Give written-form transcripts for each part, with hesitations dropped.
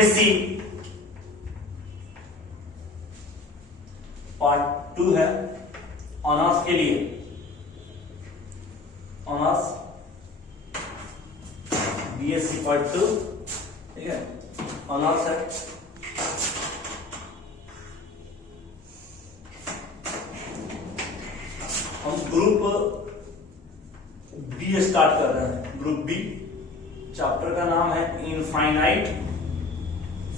BSc part 2 है honours के लिए, ऑनर्स बीएससी पार्ट 2, ठीक है, ऑनर्स है। हम ग्रुप बी स्टार्ट कर रहे हैं। ग्रुप बी, चैप्टर का नाम है इनफाइनाइट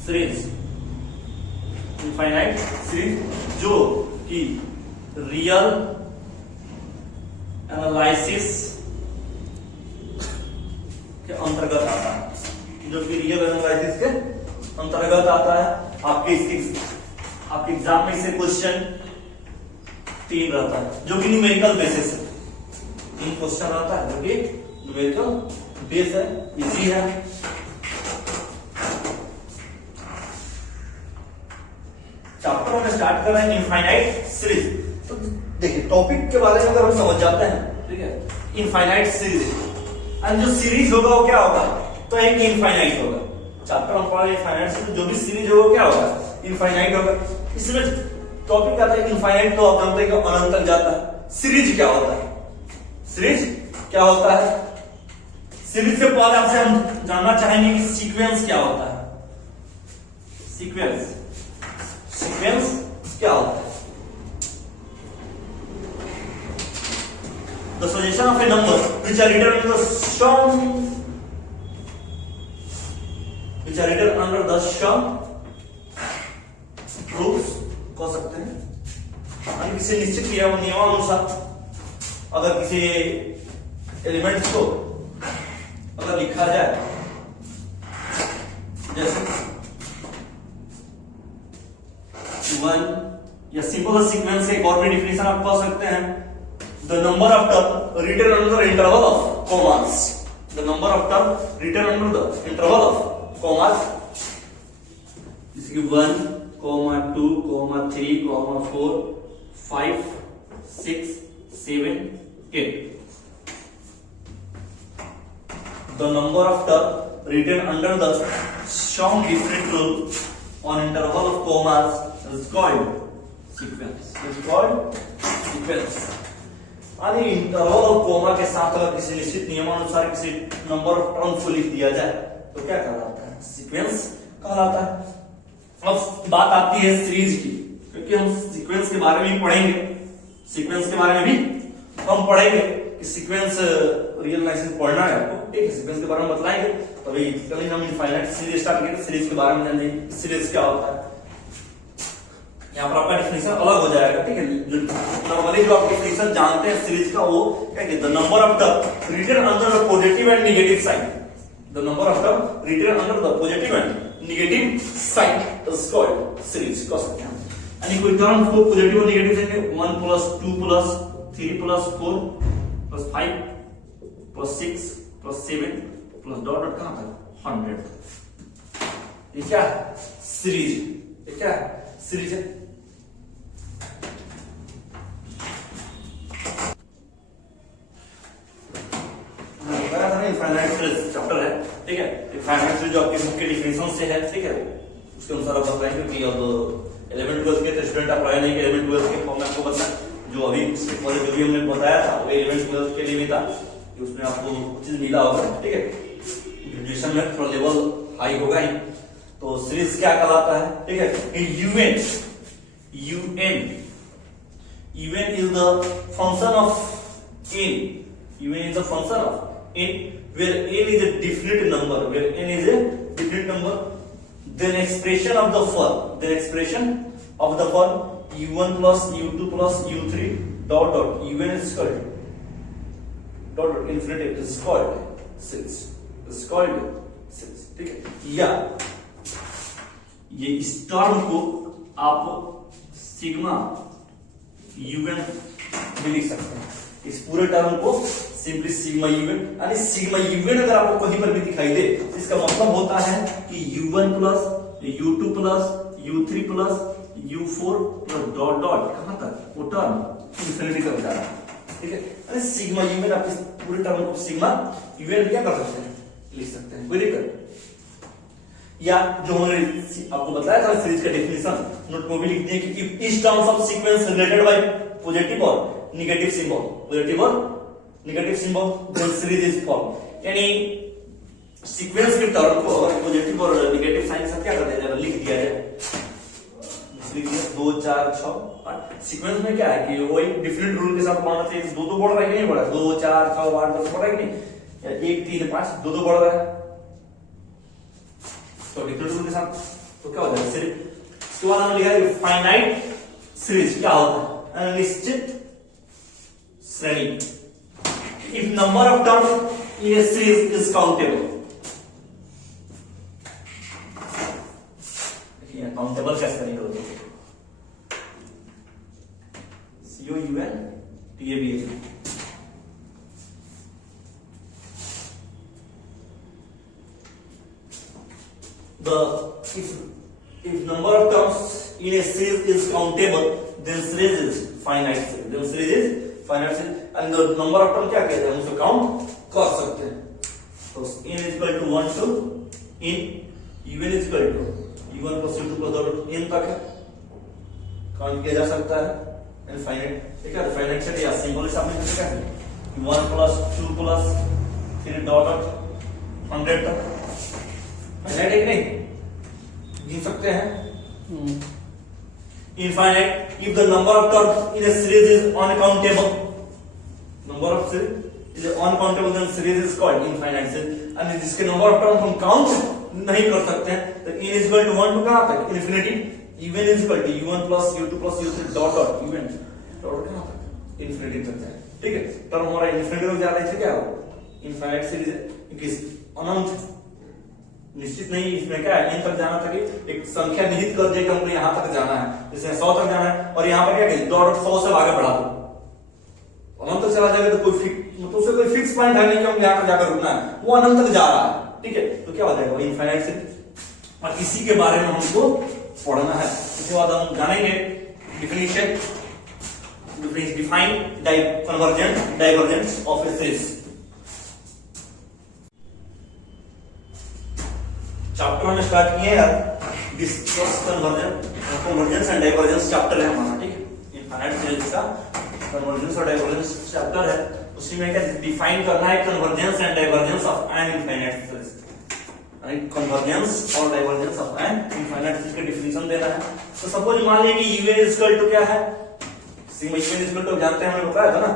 सीरीज। इनफाइनाइट सीरीज जो कि रियल एनालिसिस के अंतर्गत आता है, जो कि रियल एनालिसिस के अंतर्गत आता है। आपके एग्जाम में से क्वेश्चन 3 रहता है, जो कि न्यूमेरिकल बेसिस है। 3 क्वेश्चन रहता है जो कि न्यूमेरिकल बेस है, इजी है। चैप्टर में स्टार्ट कर रहे हैं इनफाइनाइट सीरीज। तो देखिए टॉपिक के बारे में अगर हम समझ जाते हैं, ठीक है, इनफाइनाइट सीरीज, एंड जो सीरीज होगा वो क्या होगा, तो एक इनफाइनाइट होगा। चैप्टर हम पढ़ रहे हैं इनफाइनाइट सीरीज, जो भी सीरीज होगा क्या होगा, इनफाइनाइट होगा। इसमें टॉपिक आता है इनफाइनाइट, तो आप जानते हैं कि अनंत तक जाता है। सीरीज क्या होता है, सीरीज क्या होता है? सीरीज से पहले आपसे हम जानना चाहेंगे कि सीक्वेंस क्या होता है। सीक्वेंस क्या होता है? The succession of a number which are written under the sum, which are written under the sum rules कह सकते हैं। हम किसी निश्चित नियमानुसार अगर किसी एलिमेंट्स को अगर लिखा जाए, जैसे 1 या सिंपल सीक्वेंस के एक और भी डिफिनेशन आप कह सकते हैं, the number of term written under the interval of commas. The number of term written under the interval of commas, जैसे कि 1, 2, 3, 4, 5, 6, 7, 8। The number of terms written under the some different rule on interval of commas is called sequence. Is called sequence. यानी interval of coma के साथ अगर किसी निश्चित नियमानुसार किसी नंबर ऑफ टर्म्स को लिख दिया जाए तो क्या कहलाता है, सीक्वेंस कहलाता है। अब बात आती है सीरीज की, क्योंकि हम सीक्वेंस के बारे में भी पढ़ेंगे, सीक्वेंस के बारे में भी हम पढ़ेंगे कि सीक्वेंस रियल एनालिसिस पढ़ना है आपको, ठीक है, सीक्वेंस के बारे में बताएंगे। तभी कल हम इनफाइनाइट सीरीज स्टार्ट किए, सीरीज के बारे में जानेंगे, सीरीज क्या होता है। यहाँ पर आपका डिफिनेशन अलग हो जाएगा, ठीक है। जो नॉर्मली जो आप डिफिनेशन जानते हैं सीरीज का, वो क्या है, the number of term written under the positive and negative sign. The number of term written under the positive and negative sign is called series कह सकते हैं। यानी कोई टर्म को पॉजिटिव और नेगेटिव साइन 1 + 2 + 3 + 4 + 5 + 6 + 7 + डॉट कहां तक 100। ये क्या है, सीरीज। ये क्या है, सीरीज है। इनफाइनाइट सीरीज चैप्टर है, ठीक है। इनफाइनाइट सीरीज जो आपके बुक के डिफिनेशन से है, ठीक है, उसके अनुसार आप बताएंगे। क्योंकि अब 11 12 के स्टूडेंट आप पढ़ाए नहीं, 11 12 के फॉर्म में आपको बता, जो अभी इसके पहले जो भी हमने बताया था वो 11 12 के लिए भी था, कि उसमें आपको कुछ चीज मिला होगा, ठीक है। ग्रेजुएशन में थोड़ा लेवल हाई होगा ही। तो सीरीज क्या कहलाता है, ठीक है। UN is the function of n. UN is the function of n, where n is a definite number, where n is a definite number. Then expression of the form u1 plus u2 plus u3 dot dot un is called dot dot infinity is called series. Is called series, ठीक है। या ये इस term को आप sigma un भी लिख सकते हैं। इस पूरे टर्म को सिंपली सिग्मा un, यानी सिग्मा un अगर आपको कहीं पर भी दिखाई दे, इसका मतलब होता है कि u1 plus u2 plus u3 plus u4 plus dot dot कहां तक, वो टर्म इंफिनिटी तक जा रहा है, ठीक है। अरे सिग्मा un, आप इस पूरे टर्म को सिग्मा un क्या कर सकते हैं, लिख सकते हैं, कोई दिक्कत। या जो हमने आपको बताया था सीरीज का डेफिनेशन नोट में भी लिख दिए कि if each terms of sequence related by positive और नेगेटिव सिंबल, पॉजिटिव और negative symbol, then series is form. यानी सीक्वेंस के टर्म को अगर पॉजिटिव और नेगेटिव साइन से क्या कर दिया जाए, लिख दिया जाए, 2 4 6 8। सीक्वेंस में क्या है कि वही डिफरेंट रूल के साथ मानना चाहिए, दो बढ़ रहा है कि नहीं बढ़ रहा है, 2 4 6 8 10 बढ़ रहा है कि नहीं, 1 3 5 2 बढ़ रहा है, तो डिफरेंट रूल के साथ तो क्या हो जाएगा सीरीज। इसके बाद हमने लिखा है फाइनाइट सीरीज क्या होता है, अनिश्चित श्रेणी। If number of terms in A series is countable, countable कैसे करेंगे, COUNTABLE। If number of terms in a series is countable, then series is finite series. Then series is finite series, and the number of terms क्या कहते हैं, उसको count कर सकते हैं। तो n is equal to 1 to n, un is equal to u1 plus u2 plus n तक है, काउंट किया जा सकता है। एंड फाइनाइट ठीक है, फाइनाइट सेट या सिंबल से आपने कैसे कहते हैं 1 plus 2 plus फिर डॉट 100 तक फाइनाइट है कि नहीं, गिन सकते हैं। Infinite if the number of terms in a series is uncountable, number of series is uncountable, then series is called infinite series. And जिसके नंबर ऑफ टर्म्स हम काउंट नहीं कर सकते हैं, तो n is equal to 1 to कहां तक, infinity. un is equal to u1 plus u2 plus u3 dot dot un dot कहां तक, इन्फिनिटी तक जाए। ठीक है, टर्म हमारा इन्फिनिटी तक जा रहा है, क्या हो इनफाइनाइट सीरीज है, क्योंकि अनंत निश्चित नहीं, इसमें क्या है n तक जाना था कि एक संख्या निहित कर दे कि हमको यहां तक जाना है, जैसे 100 तक जाना है, और यहां पर क्या करें डॉट 100 से आगे बढ़ा दो, अनंत तक चला जाएगा तो कोई मतलब उससे कोई फिक्स पॉइंट है नहीं कि हम यहां पर जाकर रुकना है, वो अनंत तक जा रहा है। ठीक है, तो क्या हो जाएगा इनफाइनाइट सीरीज, और इसी के बारे में हमको पढ़ना है। इसके बाद हम जानेंगे definition, define convergent divergence of a series. Chapter में स्टार्ट किए यार, discuss convergence and divergence chapter है हमारा। ठीक है, इनफाइनाइट सीरीज का कन्वर्जेंस और डाइवर्जेंस चैप्टर है, उसी में क्या डिफाइन करना है convergence and divergence of an infinite series, convergence और divergence of an infinite series का डिफिनेशन देना है। तो सपोज मान लीजिए कि un इज इक्वल टू क्या है, sigma un is equal to जानते हैं, हमने बताया था ना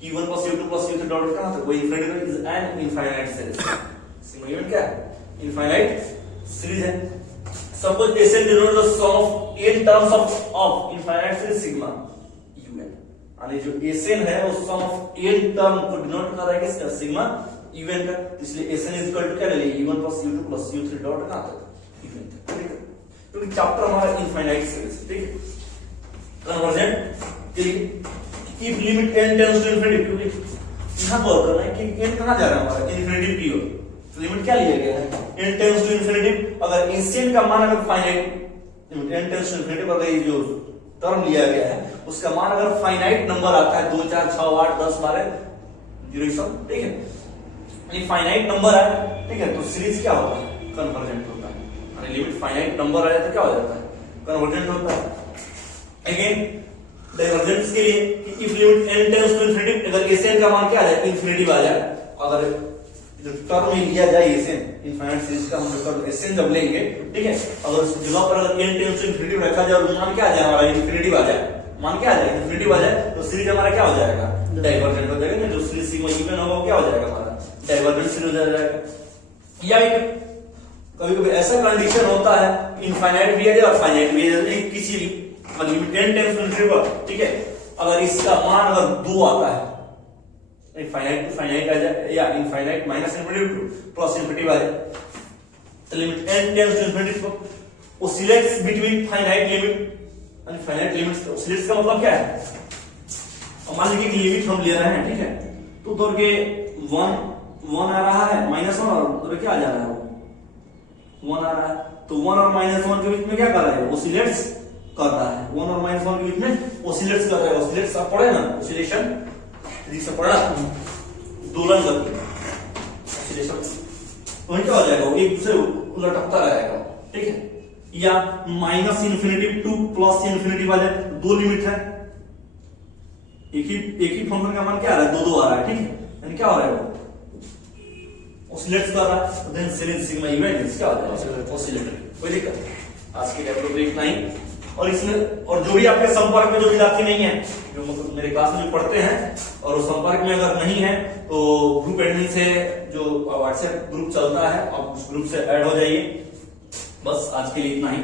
कि u1 plus u2 plus u3 dot कहां था, वो infinity is an infinite series. Sigma un क्या है, इनफाइनाइट सीरीज है। Suppose Sn denote the sum of n terms of infinite series sigma un, यानी जो Sn है वो सम ऑफ n टर्म को डिनोट कर रहा है किसका, सिग्मा un का, इसलिए Sn इज इक्वल टू क्या ले लिए u1 plus u2 plus u3 dot कहां तक un तक। ठीक है, तो चैप्टर हमारा इनफाइनाइट सीरीज। ठीक है, कन्वर्जेंट के लिए if limit n tends to infinity, क्योंकि यहां पर करना है कि n कहां जा रहा है हमारा, इनफिनिटी की ओर, तो लिमिट क्या लिया गया है n टेंड्स टू इनफिनिटी। अगर Sn का मान अगर finite, n tends to infinity पर ये जो टर्म लिया गया है उसका मान अगर फाइनाइट नंबर आता है 2 4 6 8 10 12 0 सब, ठीक है, यानी फाइनाइट नंबर है, ठीक है, तो सीरीज क्या होता है, कन्वर्जेंट होता है। यानी लिमिट फाइनाइट नंबर आ जाए तो क्या हो जाता है, कन्वर्जेंट होता है। अगेन डाइवर्जेंस के लिए if limit n tends to infinity, अगर Sn का मान क्या आ जाए, इनफिनिटी आ जाए, अगर जो टर्म में लिया जाए Sn इनफाइनाइट सीरीज का, हम टर्म Sn जब लेंगे, ठीक है, अगर जगह पर अगर n टेंड्स टू इनफिनिटी रखा जाए और मान क्या आ जाए हमारा, इनफिनिटी आ जाए, मान क्या आ जाए, इनफिनिटी आ जाए, तो सीरीज हमारा क्या हो जाएगा, डाइवर्जेंट हो जाएगा। जो सीरीज सिग्मा इवन होगा वो क्या हो जाएगा हमारा, डाइवर्जेंट सीरीज हो जाएगा। या कभी कभी ऐसा कंडीशन होता है इनफाइनाइट भी आ जाए और फाइनाइट भी आ जाए, किसी भी limit n tends to infinity, ठीक है, अगर इसका मान अगर 2 आता है, इनफाइनाइट टू फाइनाइट आ जाए, या infinite minus infinity to plus infinity आ जाए, तो limit n tends to infinity oscillates between finite limit and finite limits. Oscillates का मतलब क्या है, मान लीजिए कि लिमिट हम ले रहे हैं, ठीक है, तो उधर के 1 आ रहा है, -1 और उधर क्या आ जा रहा है, 1 आ रहा है, तो 1 और -1 के बीच में क्या कर रहा है, ओसिलेट्स कर रहा है, 1 और -1 के बीच में ओसिलेट्स कर रहा है। ओसिलेट्स आप पढ़े ना, ओसिलेशन से पढ़ा, दोलन गति, ओसिलेशन तो वही क्या हो जाएगा, एक दूसरे लटकता रहेगा, ठीक है। या minus infinity two plus infinity वाले दो लिमिट है, एक ही फंक्शन का मान क्या आ रहा है, दो आ रहा है, ठीक है, यानी क्या हो रहा है वो ऑसिलेट कर रहा है, तो देन sin सिग्मा इवेंट क्या हो जाएगा, ऑसिलेटर। कोई दिक्कत नहीं। आज के लेक्चर में इतना ही। और इसमें और जो भी आपके संपर्क में जो विद्यार्थी नहीं है, जो मतलब मेरे क्लास में जो पढ़ते हैं और उस संपर्क में अगर नहीं है, तो ग्रुप एडमिन से जो व्हाट्सएप ग्रुप चलता है, आप उस ग्रुप से ऐड हो जाइए। बस आज के लिए इतना ही।